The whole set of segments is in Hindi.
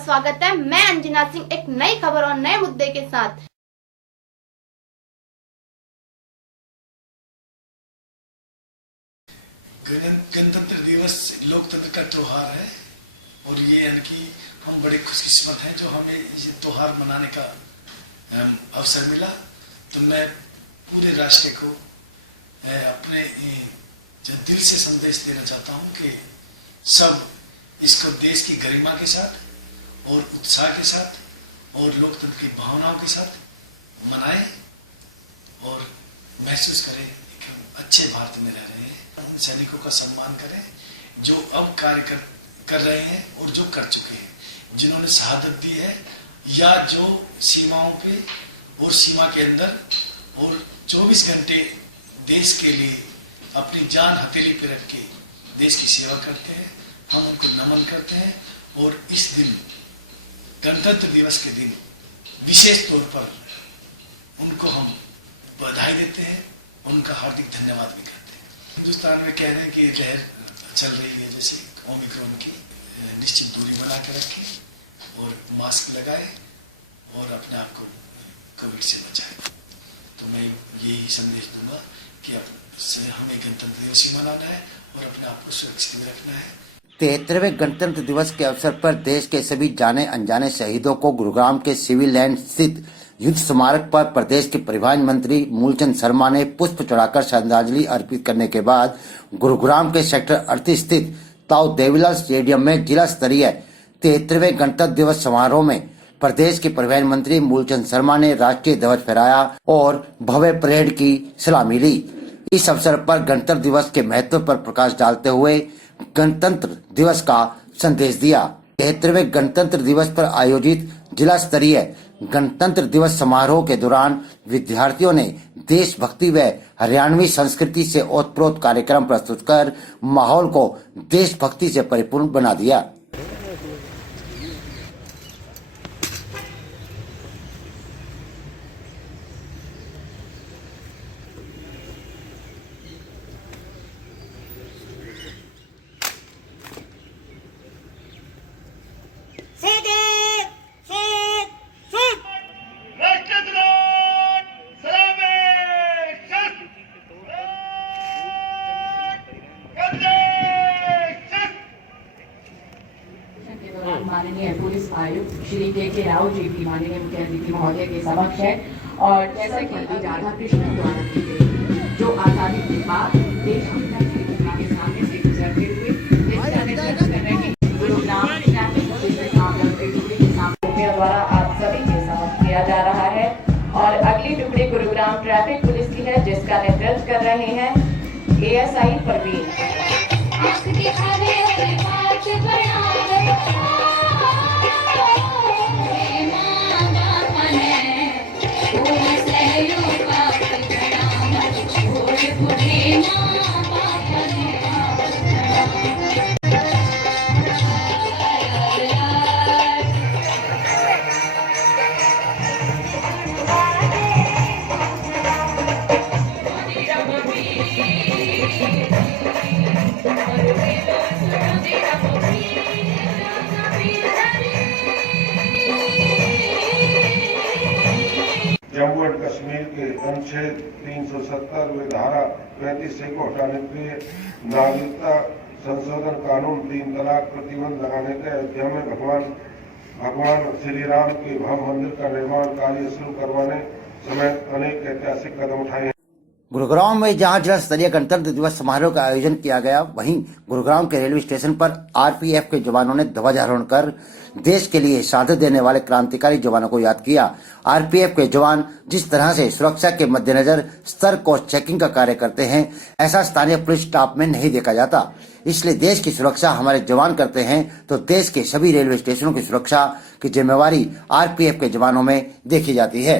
स्वागत है। मैं अंजना सिंह एक नई खबर और नए मुद्दे के साथ। गणतंत्र दिवस लोकतंत्र का त्योहार है और ये यानी कि हम बड़े खुशकिस्मत हैं जो हमें ये त्योहार मनाने का अवसर मिला। तो मैं पूरे राष्ट्र को अपने दिल से संदेश देना चाहता हूँ कि सब इसको देश की गरिमा के साथ और उत्साह के साथ और लोकतंत्र की भावनाओं के साथ मनाएं और महसूस करें कि हम अच्छे भारत में रह रहे हैं। उन सैनिकों का सम्मान करें जो अब कार्य कर रहे हैं और जो कर चुके हैं, जिन्होंने शहादत दी है या जो सीमाओं पे और सीमा के अंदर और 24 घंटे देश के लिए अपनी जान हथेली पे रख के देश की सेवा करते हैं। हम उनको नमन करते हैं और इस दिन गणतंत्र दिवस के दिन विशेष तौर पर उनको हम बधाई देते हैं, उनका हार्दिक धन्यवाद भी करते हैं। हिंदुस्तान में कह रहे हैं कि लहर चल रही है जैसे ओमिक्रॉन की, निश्चित दूरी बना के रखें और मास्क लगाए और अपने आप को कोविड से बचाएं। तो मैं यही संदेश दूंगा कि अब हमें गणतंत्र दिवस ही मनाना है और अपने आप को सुरक्षित रखना है। 73वें गणतंत्र दिवस के अवसर पर देश के सभी जाने अनजाने शहीदों को गुरुग्राम के सिविल लाइन स्थित युद्ध स्मारक पर प्रदेश के परिवहन मंत्री मूलचंद शर्मा ने पुष्प चढ़ाकर श्रद्धांजलि अर्पित करने के बाद गुरुग्राम के सेक्टर 38 स्थित ताऊ देवीलाल स्टेडियम में जिला स्तरीय 73वें गणतंत्र दिवस समारोह में प्रदेश के परिवहन मंत्री मूलचंद शर्मा ने राष्ट्रीय ध्वज फहराया और भव्य परेड की सलामी ली। इस अवसर पर गणतंत्र दिवस के महत्व पर प्रकाश डालते हुए गणतंत्र दिवस का संदेश दिया। 73वें गणतंत्र दिवस पर आयोजित जिला स्तरीय गणतंत्र दिवस समारोह के दौरान विद्यार्थियों ने देशभक्ति व हरियाणवी संस्कृति से ओतप्रोत कार्यक्रम प्रस्तुत कर माहौल को देशभक्ति से परिपूर्ण बना दिया। माननीय पुलिस आयुक्त श्री के राव जी की माननीय मुख्य अतिथि महोदय के समक्ष है। और जैसा कि राधा कृष्ण द्वारा की गई जो आजादी के बाद देश के सामने से गुजरते हुए गुरुग्राम ट्रैफिक पुलिस के सामने द्वारा आप सभी के समक्ष किया जा रहा है। और अगली टुकड़ी गुरुग्राम ट्रैफिक पुलिस की है जिसका नेतृत्व कर रहे हैं ASI परवीन। जम्मू एंड कश्मीर के अनुच्छेद 370 व धारा 35 को हटाने के लिए नागरिकता संशोधन कानून 3 तलाक प्रतिबंध लगाने के अयोध्या में भगवान श्री राम के भव्य मंदिर का निर्माण कार्य शुरू करवाने समेत अनेक ऐतिहासिक कदम उठाए हैं। गुरुग्राम में जहां जिला स्तरीय गणतंत्र दिवस समारोह का आयोजन किया गया, वहीं गुरुग्राम के रेलवे स्टेशन पर RPF के जवानों ने ध्वजारोहण कर देश के लिए शहादत देने वाले क्रांतिकारी जवानों को याद किया। RPF के जवान जिस तरह से सुरक्षा के मद्देनजर सतर्क और चेकिंग का कार्य करते हैं, ऐसा स्थानीय पुलिस स्टाफ में नहीं देखा जाता। इसलिए देश की सुरक्षा हमारे जवान करते हैं तो देश के सभी रेलवे स्टेशनों की सुरक्षा की जिम्मेवारी RPF के जवानों में देखी जाती है।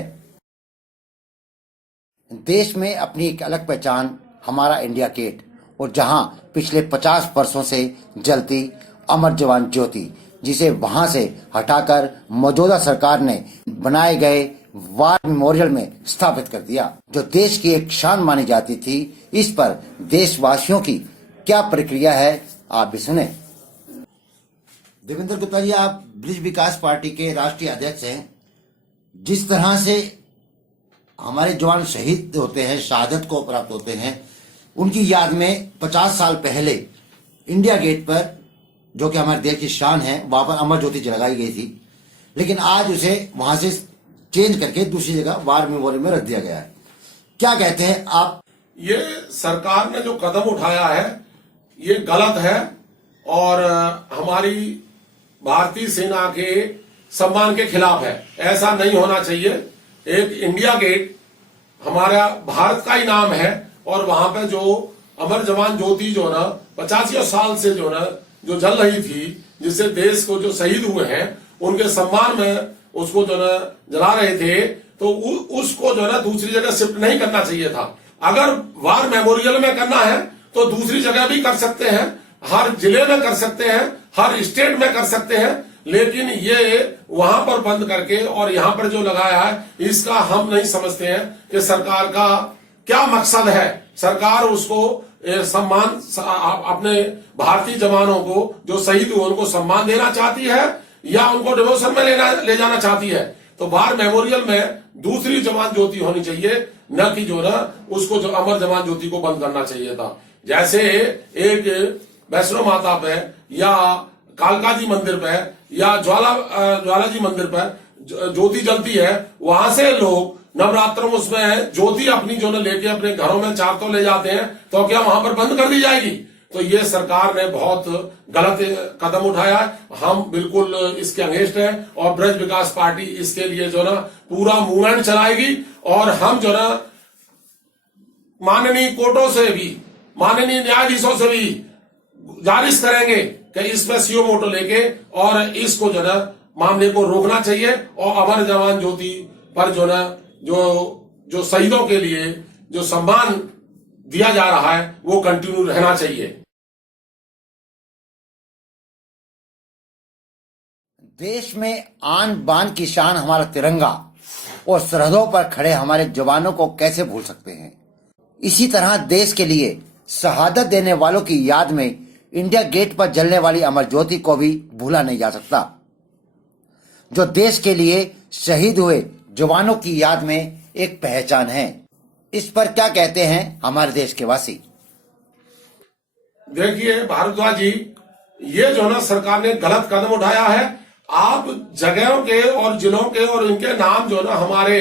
देश में अपनी एक अलग पहचान हमारा इंडिया गेट और जहां पिछले 50 वर्षों से जलती अमर जवान ज्योति, जिसे वहां से हटाकर मौजूदा सरकार ने बनाए गए वार मेमोरियल में स्थापित कर दिया, जो देश की एक शान मानी जाती थी। इस पर देशवासियों की क्या प्रक्रिया है, आप भी सुने। देवेंद्र गुप्ता जी, आप ब्रिज विकास पार्टी के राष्ट्रीय अध्यक्ष हैं। जिस तरह से हमारे जवान शहीद होते हैं, शहादत को प्राप्त होते हैं, उनकी याद में 50 साल पहले इंडिया गेट पर, जो कि हमारे देश की शान है, वहां पर अमर ज्योति जलाई गई थी। लेकिन आज उसे वहां से चेंज करके दूसरी जगह वार मेमोरियल में रख दिया गया है। क्या कहते हैं आप? ये सरकार ने जो कदम उठाया है ये गलत है और हमारी भारतीय सेना के सम्मान के खिलाफ है। ऐसा नहीं होना चाहिए। एक इंडिया गेट हमारा भारत का ही नाम है और वहां पे जो अमर जवान ज्योति जो ना 85 साल से जो ना जो जल रही थी, जिससे देश को जो शहीद हुए हैं उनके सम्मान में उसको जो ना जला रहे थे, तो उसको जो ना दूसरी जगह शिफ्ट नहीं करना चाहिए था। अगर वार मेमोरियल में करना है तो दूसरी जगह भी कर सकते हैं, हर जिले में कर सकते हैं, हर स्टेट में कर सकते हैं, लेकिन ये वहां पर बंद करके और यहां पर जो लगाया है, इसका हम नहीं समझते हैं कि सरकार का क्या मकसद है। सरकार उसको सम्मान, अपने भारतीय जवानों को जो शहीद हुए उनको सम्मान देना चाहती है या उनको डिवोशन में ले जाना चाहती है। तो वार मेमोरियल में दूसरी जवान ज्योति होनी चाहिए, न कि जो ना उसको जो अमर जवान ज्योति को बंद करना चाहिए था। जैसे एक वैष्णो माता पे या कालका जी मंदिर पे या ज्वाला जी मंदिर पे ज्योति जलती है, वहां से लोग नवरात्रों में उसमें ज्योति अपनी जो ना लेके अपने घरों में चार तो ले जाते हैं, तो क्या वहां पर बंद कर दी जाएगी? तो ये सरकार ने बहुत गलत कदम उठाया है। हम बिल्कुल इसके अगेंस्ट हैं और ब्रज विकास पार्टी इसके लिए जो ना पूरा मूवमेंट चलाएगी और हम जो ना माननीय कोर्टों से भी, माननीय न्यायाधीशों से भी गुजारिश करेंगे कि इसमें सीओ मोटो लेके और इसको जो ना मामले को रोकना चाहिए और अमर जवान ज्योति पर जो ना जो शहीदों के लिए जो सम्मान दिया जा रहा है वो कंटिन्यू रहना चाहिए। देश में आन बान की शान हमारा तिरंगा और सरहदों पर खड़े हमारे जवानों को कैसे भूल सकते हैं। इसी तरह देश के लिए शहादत देने वालों की याद में इंडिया गेट पर जलने वाली अमर ज्योति को भी भूला नहीं जा सकता, जो देश के लिए शहीद हुए जवानों की याद में एक पहचान है। इस पर क्या कहते हैं हमारे देश के वासी? देखिए भारद्वाज जी, ये जो ना सरकार ने गलत कदम उठाया है। आप जगहों के और जिलों के और इनके नाम जो ना हमारे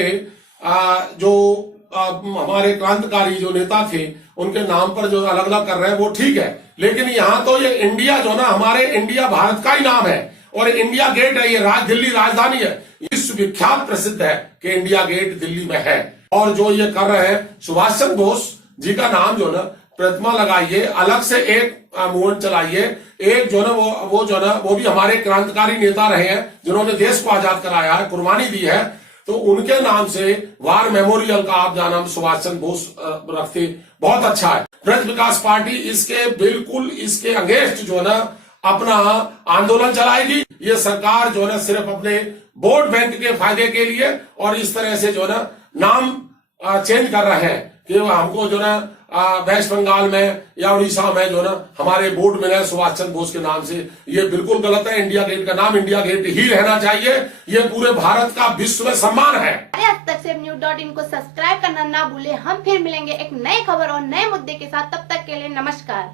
हमारे क्रांतिकारी जो नेता थे उनके नाम पर जो अलग अलग कर रहे हैं वो ठीक है, लेकिन यहाँ तो ये इंडिया जो ना हमारे इंडिया भारत का ही नाम है और इंडिया गेट है, ये दिल्ली राजधानी है, विश्वविख्यात प्रसिद्ध है कि इंडिया गेट दिल्ली में है। और जो ये कर रहे हैं, सुभाष चंद्र बोस जी का नाम जो ना प्रतिमा लगाइए, अलग से एक मूवमेंट चलाइए। एक जो ना वो जो ना वो भी हमारे क्रांतिकारी नेता रहे हैं जिन्होंने देश को आजाद कराया है, कुर्बानी दी है, तो उनके नाम से वार मेमोरियल का आप नाम सुभाष चंद्र बोस रखते, बहुत अच्छा है। ब्रज विकास पार्टी इसके बिल्कुल इसके अगेंस्ट जो ना अपना आंदोलन चलाएगी। ये सरकार जो ना सिर्फ अपने वोट बैंक के फायदे के लिए और इस तरह से जो ना नाम चेंज कर रहे हैं कि हमको जो ना वेस्ट बंगाल में या उड़ीसा में जो ना हमारे वोट मिले सुभाष चंद्र बोस के नाम से, ये बिल्कुल गलत है। इंडिया गेट का नाम इंडिया गेट ही रहना चाहिए। ये पूरे भारत का विश्व में सम्मान है। आज तक से news.in को सब्सक्राइब करना ना भूले। हम फिर मिलेंगे एक नई खबर और नए मुद्दे के साथ। तब तक के लिए नमस्कार।